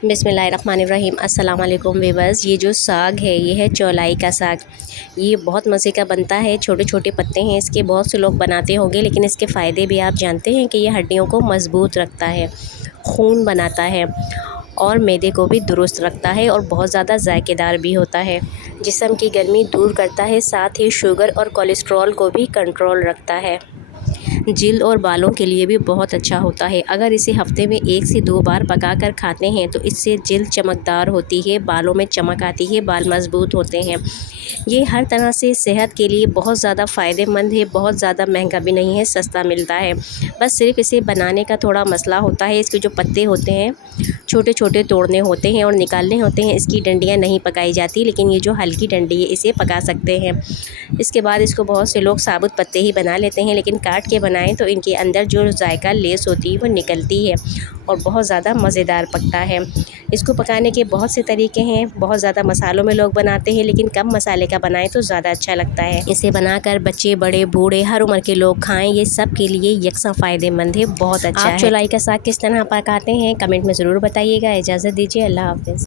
बिस्मिल्लाहिर्रहमानिर्रहीम। अस्सलाम वालेकुम वीवर्स। ये जो साग है ये है चौलाई का साग। ये बहुत मज़े का बनता है। छोटे छोटे पत्ते हैं इसके, बहुत से लोग बनाते होंगे, लेकिन इसके फ़ायदे भी आप जानते हैं कि ये हड्डियों को मज़बूत रखता है, खून बनाता है और मैदे को भी दुरुस्त रखता है और बहुत ज़्यादा जायकेदार भी होता है। जिस्म की गर्मी दूर करता है, साथ ही शुगर और कोलेस्ट्रॉल को भी कंट्रोल रखता है। जिल्द और बालों के लिए भी बहुत अच्छा होता है। अगर इसे हफ्ते में 1 से 2 बार पकाकर खाते हैं तो इससे जिल्द चमकदार होती है, बालों में चमक आती है, बाल मज़बूत होते हैं। ये हर तरह से सेहत के लिए बहुत ज़्यादा फ़ायदेमंद है, बहुत ज़्यादा महंगा भी नहीं है, सस्ता मिलता है। बस सिर्फ़ इसे बनाने का थोड़ा मसला होता है। इसके जो पत्ते होते हैं छोटे छोटे तोड़ने होते हैं और निकालने होते हैं। इसकी डंडियाँ नहीं पकाई जाती, लेकिन ये जो हल्की डंडी है इसे पका सकते हैं। इसके बाद इसको बहुत से लोग साबुत पत्ते ही बना लेते हैं, लेकिन काट के बनाएं तो इनके अंदर जो जायका लेस होती है वो निकलती है और बहुत ज़्यादा मज़ेदार पकता है। इसको पकाने के बहुत से तरीके हैं। बहुत ज़्यादा मसालों में लोग बनाते हैं, लेकिन कम मसाले का बनाएं तो ज़्यादा अच्छा लगता है। इसे बनाकर बच्चे, बड़े, बूढ़े, हर उम्र के लोग खाएं। ये सब के लिए यकसा फ़ायदेमंद है, बहुत अच्छा है। आप चौलाई का साग किस तरह पकाते हैं कमेंट में ज़रूर बताइएगा। इजाज़त दीजिए, अल्लाह हाफ़िज़।